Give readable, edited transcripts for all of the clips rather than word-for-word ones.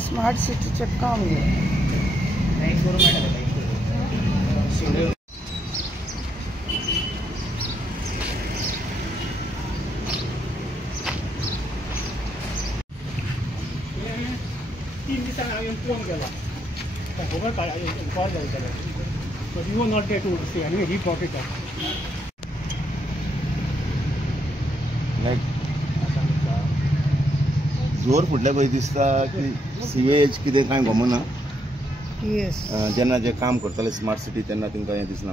Smart सिटीचे काम तीन दिसांनी हांवें फोन केला खबर काय कॉल जायतलो but you are not there to see आनी he brought it up like जोर फुटल्या पळय दिसता की सीवेज कितें कांय गमना. येस जेन्ना जे काम करताले स्मार्ट सिटी तेन्ना तांकां हें दिसना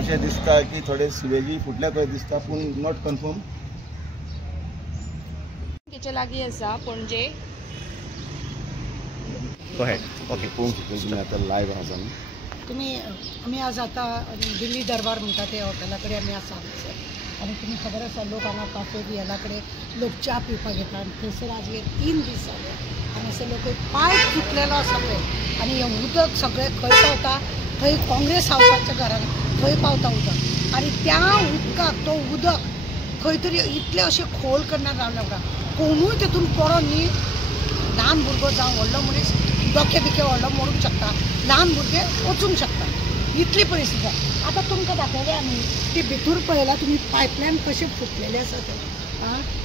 अशें दिसता की थोडे सिवेजी फुटल्या पळय दिसता पूण नॉट कन्फर्म. लागीं आसा पणजे ओके तुम्ही आता लायव्ह आसा न्ही तुम्ही आम्ही आज आता दिल्ली दरबार म्हणटा ते हॉटेलाकडे आम्ही आसा आणि तुम्ही खबर आसा लोक हांगा काफे बी ह्यालाकडे लोक च्या पिवपाक येता आणि थंयसर आज हे 3 दीस जाले आणि असे लोक पाय फुटलेलो आसा पळय आणि हे उदक सगळें खंय पावता थंय काँग्रेस हावसाच्या घरान थंय पावता उदक आणि त्या उदकाक तो उदक खंय तरी इतले अशे खोल करणार रावला कोणूय तितून पडो न्ही ल्हान भुरगो जावं व्हडलो मनीस डोके बिके व्हडलो मरूंक शकता ल्हान भुरगे वचूंक शकता इतली परिस्थिती आसा. आतां तुमकां दाखयलें आमी ती भितूर पळयला तुमी पायपलायन कशें फुटलेले आसा ते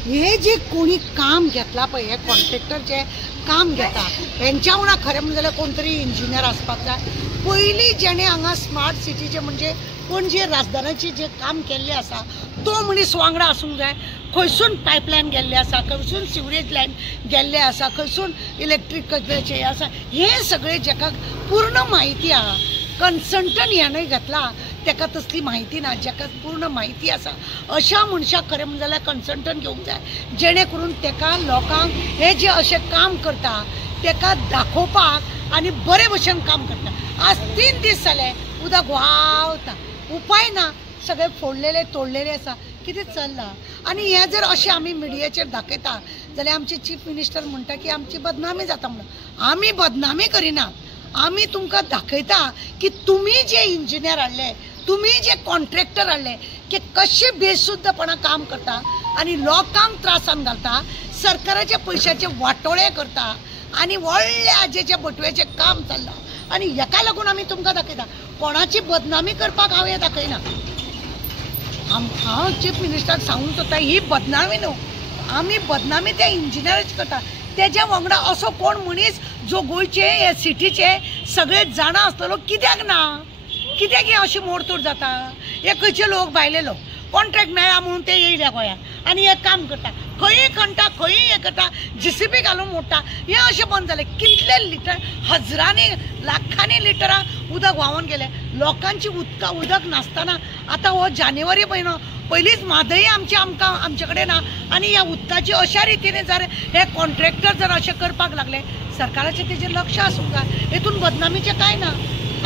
हे जे कोणी काम घेतला पळय हे कॉन्ट्रॅक्टर जे काम घेता हेंच्या वांगडा खरें म्हणजे जाल्यार कोण तरी इंजिनियर आसपाक जाय. पयलीं जेणे हांगा स्मार्ट सिटीचे म्हणजे पणजे राजधानीचे जे काम केल्लें आसा तो मनीस वांगडा आसूंक जाय. खंयसून पायपलायन गेल्ले आसा खंयसून सिवरेज लायन गेल्ले आसा खंयसून इलेक्ट्रिकचे आसा हे सगळे जेका पूर्ण म्हायती आहा कन्सल्टंट ह्यानय घेतला तेका तसली म्हायती ना जेका पूर्ण म्हायती आसा अशा मनशाक खरें म्हणजे जाल्यार कन्सल्टंट घेवंक जाय जेणे करून तेका लोकांक हे जे अशें काम करता तेका दाखोवपाक आनी बरे भशेन काम करता. आज 3 दीस जाले उदक व्हांवता उपाय ना सगळे फोडलेले तोडलेले आसा कितें चल्लां आनी हे जर अशें आमी मिडियाचेर दाखयता जाल्यार आमचे चीफ मिनिस्टर म्हणटा की आमची बदनामी जाता म्हणून. आमी बदनामी करिना आमी तुमकां दाखयता की तुमी जे इंजिनियर हाडले तुमी जे कॉन्ट्रॅक्टर हाडले की कशे बेसुद्धपणां काम करता आनी लोकांक त्रासान घालता सरकाराच्या पयशांचे वाटोळे करता आनी व्हडले आजेचे बटव्याचें काम चल्लां आनी हेका लागून आमी तुमकां दाखयता. कोणाची बदनामी करपाक हांव हें दाखयना. हांव चीफ मिनिस्टराक सांगूंक सोदता ही बदनामी न्हू आमी बदनामी त्या इंजिनियराची करता तेज्या वांगडा असो कोण मनीस जो गोंयचे हे सिटीचे सगळे जाणा आसतलो कित्याक ना कित्याक हे अशी मोडतोड जाता. हे खंयचे लोक भायले लोक कॉन्ट्रॅक्ट मेळ्ळा म्हणून ते येयल्या गोंयांत आनी हे काम करता खंयी खणटा खंयी हे करता JCB घालून मोडटा हे अशें बंद जालें. कितले लिटर हजारांनी लाखांनी लिटरां उदक व्हांवून गेले लोकांची उदक नासतना आतां हो जानेवारी म्हयनो पयलींच म्हादय आमचे कडेन ना आनी ह्या उदकाची अशा रितीने जर हे कॉन्ट्रॅक्टर जर अशें करपाक लागले सरकाराचें तेजेर लक्ष आसूंक जाय. हेतून बदनामीचें कांय ना.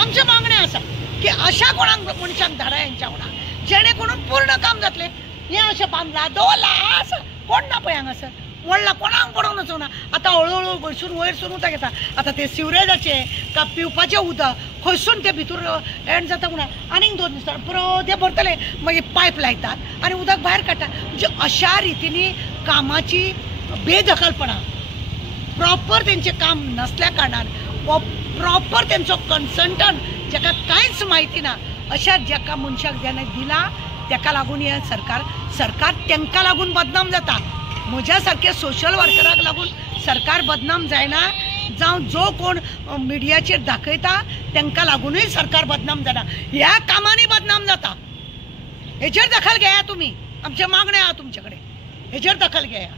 आमचें मागणें आसा की अशा कोणाक मनशाक धाडा हेंच्या वांगडा जेणे करून पूर्ण काम जातलें. हें अशें बांदलां दवरलां आसा कोण ना पळय हांगासर व्हडला कोणाक पडोंक नचोना. आतां हळू वयरसून वयरसून उदक येता आतां ते सिवरेजाचे का पिवपाचें उदक खंयसून ते भितूर एंड जाता म्हणून आनीक 2 दीस परत ते भरतले मागीर पायप लायतात आनी उदक भायर काडटा. म्हणजे अशा रितीनी कामाची बेदखलपणां प्रॉपर तेंचें काम नसल्या कारणान प्रॉपर तेंचो कन्सल्टंट जेका कांयच म्हायती ना अशा जेका मनशाक जेणे दिला तेका लागून हे सरकार तेंका लागून बदनाम जाता. म्हज्या सारके सोशल वर्कराक लागून सरकार बदनाम जायना जावं जो कोण मिडियाचेर दाखयता तेंका लागूनय सरकार बदनाम जाता. ह्या कामांनी बदनाम जाता. हेचेर दखल घेया तुमी. आमचे मागणे आहा तुमचे कडेन हेचेर दखल घेया.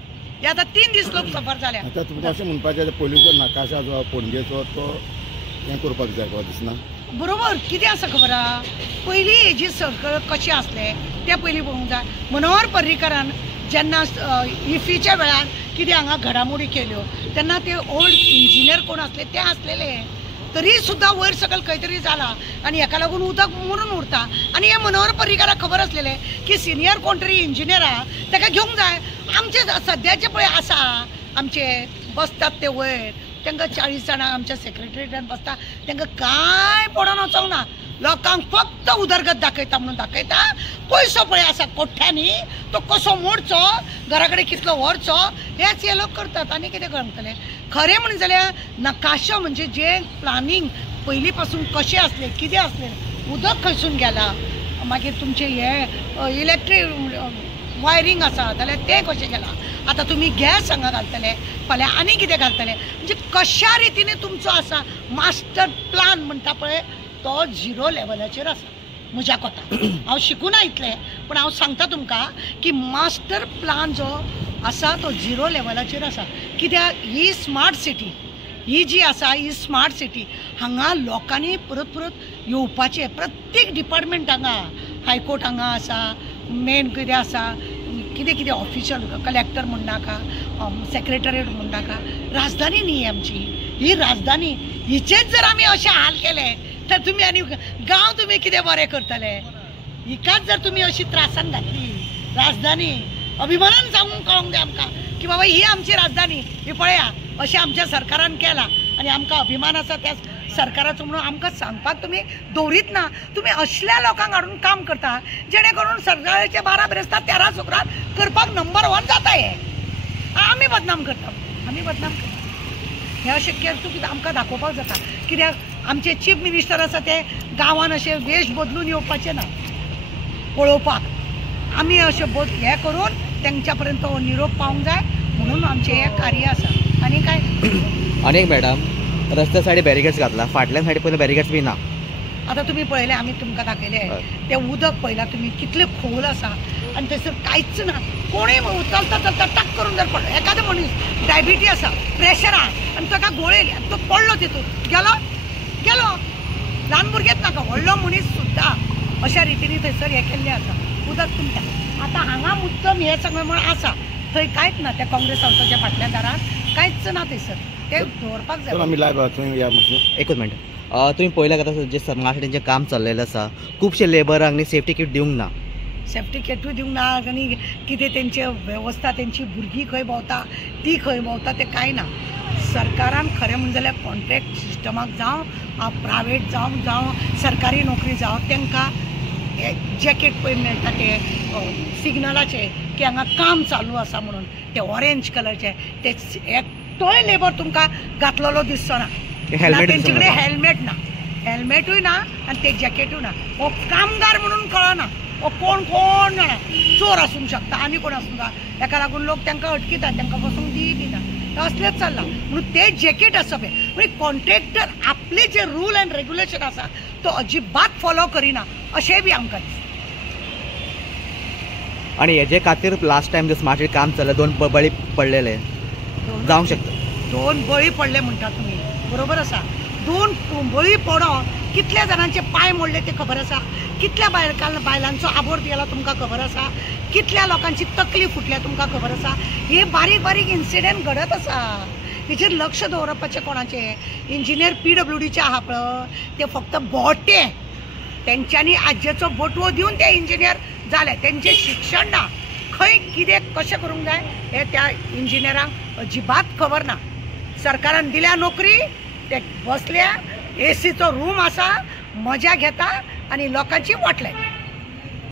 हे आतां 3 दीस लोक सफर जाल्या. आतां तुमकां अशें म्हणपाचें पोलिसो नाकाशा जो पणजेचो तो हें करपाक जाय गो दिसना. बरोबर कितें आसा खबर आहा पयलीं हेजी सर्कल कशें आसलें तें पयलीं पळोवंक जाय. मनोहर पर्रीकरान जेन्ना इफीच्या वेळार कितें हांगा घडामोडी केल्यो तेन्ना ते ओल्ड इंजिनियर कोण आसले ते आसलेले तरी सुद्दां वयर सकयल खंय तरी जाला आनी हेका लागून उदक मरून उरता. आनी हे मनोहर पर्रीकाराक खबर आसलेलें की सिनियर कोण तरी इंजिनियर आहा तेका घेवंक जाय. आमचे सद्याचे पळय आसा आमचे बसतात ते वयर तांकां 40 जाणां आमच्या सेक्रेटरीएटान बसता तांकां कांय पडोन वचोंक ना. लोकांक फक्त उदरगत दाखयता म्हणून दाखयता. पयसो पळय आसा कोठ्यांनी तो कसो मोडचो, घरा कडेन कितलो व्हरचो हेच हे लोक करतात. आनी कितें करतले. खरें म्हणून जाल्यार नकाशो म्हणजे जे प्लानिंग पयलीं पासून कशें आसलें, कितें आसलें, उदक खंयसून गेलां, मागीर तुमचे हे इलेक्ट्रीक वायरींग आसा जाल्यार तें कशें गेलां. आतां तुमी गॅस हांगा घालतले, फाल्यां आनी कितें घालतले. म्हणजे कशा रितीने तुमचो आसा मास्टर प्लान म्हणटा पळय तो झिरो लेवलाचेर आसा म्हज्या कोतान. हांव शिकूना इतलें, पूण हांव सांगता तुमकां की मास्टर प्लान जो आसा तो झिरो लेवलाचेर आसा. कित्याक ही स्मार्ट सिटी ही जी आसा ही स्मार्ट सिटी हांगा लोकांनी परत परत येवपाचें. प्रत्येक डिपार्टमेंट हांगा, हायकोर्ट हांगा आसा, मेन कितें आसा, कितें कितें ऑफिशियल कलेक्टर म्हण नाका, सेक्रेटरीएट म्हण नाका, राजधानी न्ही ही आमची. ही राजधानी हिचेच जर आमी अशें हाल केले तर तुमी आनी गांव तुमी कितें बरें करतले. हिकाच जर तुमी अशी त्रासान घातली राजधानी, अभिमानान सांगूंक कळोंक जाय आमकां की बाबा ही आमची राजधानी, ही पळया अशें आमच्या सरकारान केलां आनी आमकां अभिमान आसा त्या सरकाराचो म्हणून आमकां सांगपाक तुमी दवरीत ना. तुमी असल्या लोकांक हाडून काम करता जेणे करून सरकाराचे 12 बेरेस्तार 13 शुक्रार करपाक नंबर 1 जाता. हे आमी बदनाम करता, आमी बदनाम करता. हे अशें केलें कितें आमकां दाखोवपाक जाता. कित्याक आमचे चीफ मिनिस्टर आसा ते गांवान अशे वेश बदलून येवपाचे ना पळोवपाक. आमी अशें हे करून तेंच्या पर्यंत निरोप पावंक जाय म्हणून आमचें हें कार्य आसा. आनी काय अनेक मॅडम रस्त्या सायडी बॅरिकेड्स घातला, फाटल्या सायडी पयलीं बॅरिकेड्स बी ना. आतां तुमी पळयलें, आमी तुमकां दाखयलें तें उदक पळयलां तुमी कितलें खोल आसा आनी थंयसर कांयच ना. कोणूय चलता चलता टक करून जर पडलो, एखादो मनीस डायबिटीज आसा, प्रेशर आहा आनी ताका गोळे तो पडलो तितून गेलो गेलो. ल्हान भुरगेंच नाका, व्हडलो मनीस सुद्दां अशा रितीनी थंयसर हें केल्लें आसा. उदक तुमकां आतां हांगा मुद्दम हें सगळें म्हण आसा, थंय कांयच ना. त्या काँग्रेस हावसाच्या फाटल्या दारार कांयच ना थंयसर. ते दवरपाक जाय. आमी लायव्ह थंय या म्हणून. एकूच मिनट, तुम्ही पळयलां आतां जे स्मार्ट सिटीचें काम चल्लेलें आसा, खुबशे लेबरांक न्ही सेफ्टी किट दिवंक ना. सेफ्टी किटूय दिवंक ना आनी कितें तेंचे वेवस्था, तेंची भुरगीं खंय भोंवता ती खंय भोंवता तें कांय ना. सरकारान खरें म्हणलें जाल्यार कॉन्ट्रॅक्ट सिस्टमाक जावं प्रायवेट जावं सरकारी नोकरी जावं तेंकां जॅकेट पळय मेळटा ते सिग्नलाचे की हांगा काम चालू आसा म्हणून ते ऑरेंज कलरचे ते एकटोय लेबर तुमकां घातलेलो दिसचो ना. तेंचे कडेन हेल्मेट ना, हेल्मेटूय ना आनी ते जॅकेटूय ना. हो कामगार म्हणून कळना, हो कोण कोण जाणा, चोर आसूंक शकता आनी कोण आसूंक शकता. ताका लागून लोक तांकां अटकिता, तांकां बसूंक दिना. असलेंच चल्लां म्हणून ते जॅकेट आसा पळय म्हणजे कॉन्ट्रॅक्टर आपले जे रूल एंड रेग्युलेशन आसा तो अजिबात फॉलो करिना अशेंय बी आमकां दिसता. आणि हेजे खातीर लास्ट टायम जे स्मार्ट सिटी काम चल्लें 2 बळी पडलेले जावंक शकता. 2 बळी पडले म्हणटा तुमी, बरोबर आसा. 2 बळी पडोन कितल्या जाणांचे पांय मोडले ते खबर आसा, कितल्या बायलांचो आबोर्त गेला तुमकां खबर आसा, कितल्या लोकांची तकली फुटल्या तुमकां खबर आसा. हे बारीक बारीक इन्सिडेंट घडत आसा. हेचेर लक्ष दवरपाचें कोणाचें. इंजिनियर PWDचे आहा पळय ते फक्त बोटे, तेंच्यांनी आज्जेचो बटवो दिवन ते इंजिनियर जाले. तेंचें शिक्षण ना, खंय कितें कशें करूंक जाय हे त्या इंजिनियरांक अजिबात खबर ना. सरकारान दिल्या नोकरी, ते बसल्या, ACचो रूम आसा, मजा घेता आनी लोकांची वाटले.